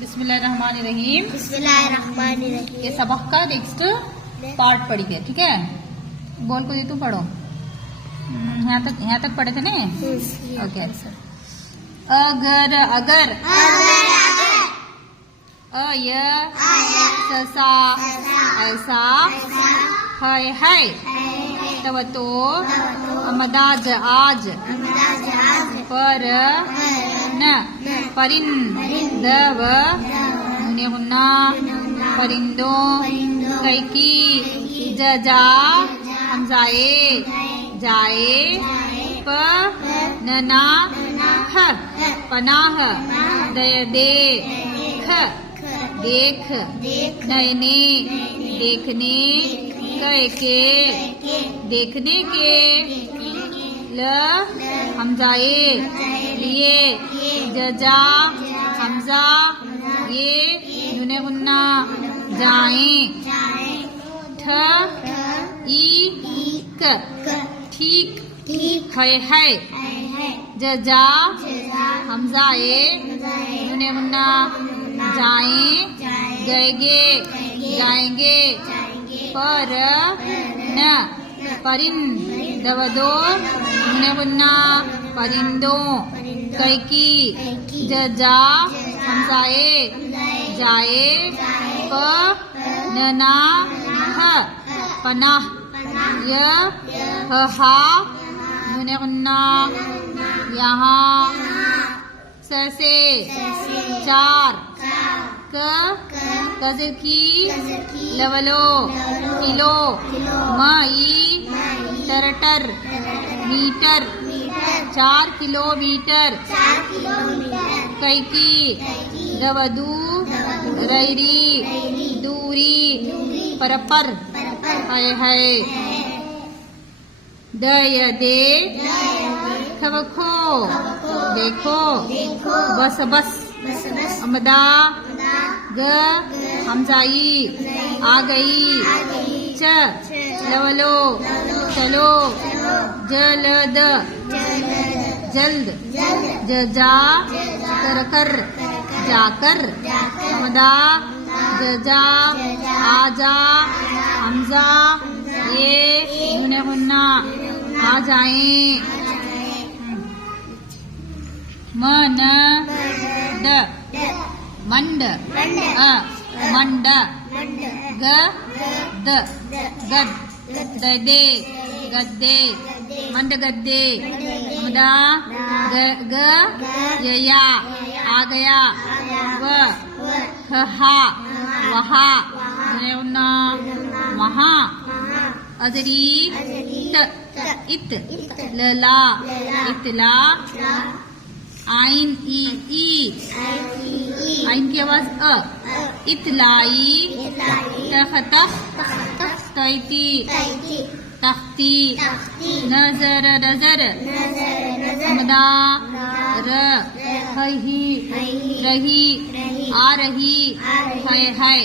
बिस्मिल्लाहिर्रहमानिर्रहीम। बिस्मिल्लाहिर्रहमानिर्रहीम। ये सबक का नेक्स्ट पार्ट पढ़ी गया, ठीक है। बोल को तू पढ़ो, यहाँ तक पढ़े थे ना। ओके। अगर अगर अय ससा ऐसा है तब तो अमदाज आज पर न परिंदव हुन्ना परिंदों कैकी जजा हमजाए जाए प नना ह पनाह दे देख देख नयने देखने के देखने के ल हमजाए लिए जजा हमजा ये नुने गुन्ना जाए ठ ई क ठीक है जजा हमजाए नुने गुन्ना जाए गएगे जाएंगे पर न परिंदवदो नुने गुन्ना परिंदों कैकी जजा हमजाए जाए प नना ह पनाह य हा नुने गुन्ना यहाँ से चार गजर की लवलो किलो मई टरटर मीटर 4 किलोमीटर कैकी दवदू रैरी दूरी पर है दय दे खबखो देखो बस बस अमदा ग हमजाई आ गई च लवलो चलो जलद जल्द जजा कर जाकर अमदा जजा आजा हमजा ये हुन्ना आ जाए मन ड मंड मंड ग द गद दे गद्दे मंड गद्दे मुदा ग यया आ गया व हा वहा वहाँ अजरी इत लला इतला आइन ई आइन की आवाज अ इतलाई तख्तख तैती तख्ती नजर नजर अमदा र रही आ रही है